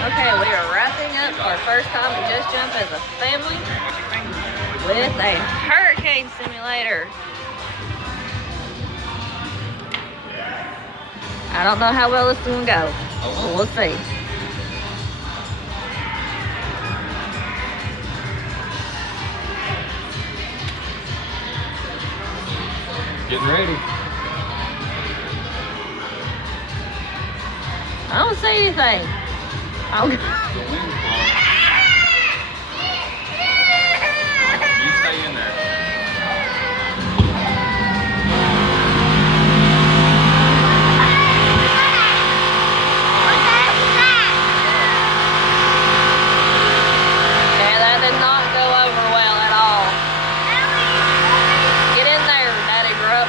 Okay, we are wrapping up our first time at Just Jump as a family with a hurricane simulator. I don't know how well this is going to go, but we'll see. Getting ready. I don't see anything. The wind's blowing. You stay in there. Okay, that did not go over well at all. Get in there, Daddy Grubb.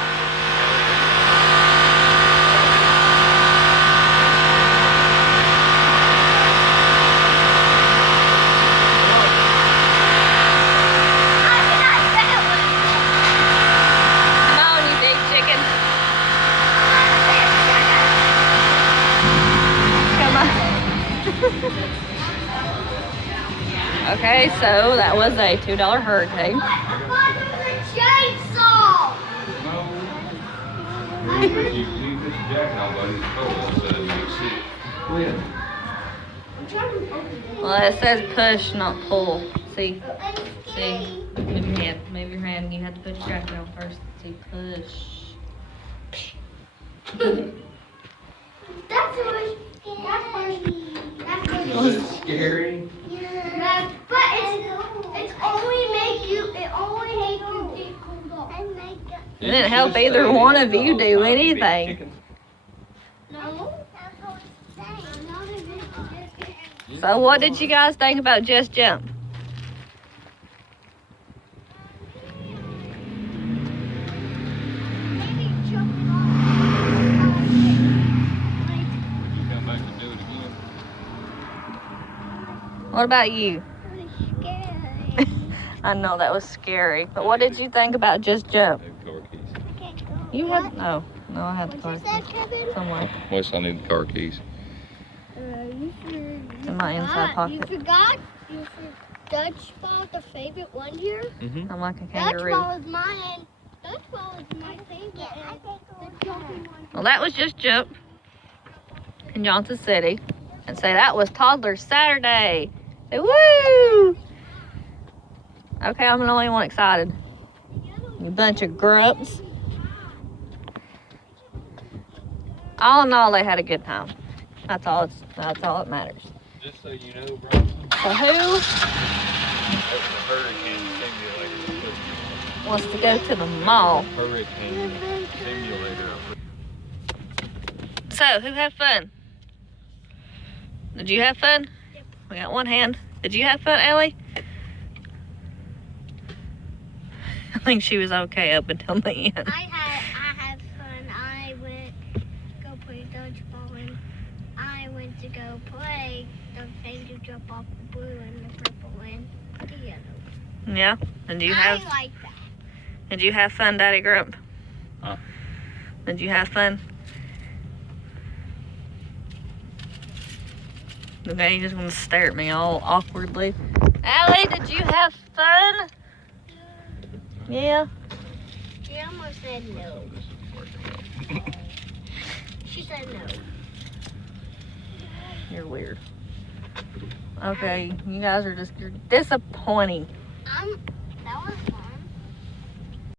Okay, so that was a $2 hurricane. Chainsaw! You put your jacket on, buddy. It's cold, so you can see it. Go ahead. Well, it says push, not pull. See? See? Move your hand. Move your hand. You have to put your jacket on first. See, push. That's Was it scary? Yeah. But it's only make you, it only make you get cold off. It didn't help either one of you do anything. No. So what did you guys think about Just Jump? Come back and do it again. What about you? Scary. I know that was scary, but what did you think about Just Jump? Car keys. You had no, I had the car keys somewhere. West, I need the car keys. It's in my inside pocket. You forgot? Dodgeball, the favorite one here? Mm-hmm. I'm like a kangaroo. Dodgeball is mine. Dodgeball is my favorite. The jumping one. Well, that was Just Jump in Johnson City, and say that was Toddler Saturday. Say woo! Okay, I'm the only one excited. You bunch of grumps. All in all, they had a good time. That's all that matters. Just so you know, Bronson, So who that's the hurricane simulator. wants to go to the mall? Hurricane simulator. So, who had fun? Did you have fun? Yep. We got one hand. Did you have fun, Ellie? I think she was okay up until the end. I had fun. I went go play dodgeball and I went to go play the thing to jump off the blue and the purple and the yellow. Yeah. And do you I have? like that. Did you have fun, Daddy Grump? Huh? Did you have fun? Okay, you just want to stare at me all awkwardly. Allie, did you have fun? Yeah. She almost said no. She said no. You're weird. Okay, you guys are you're disappointing. That was fun.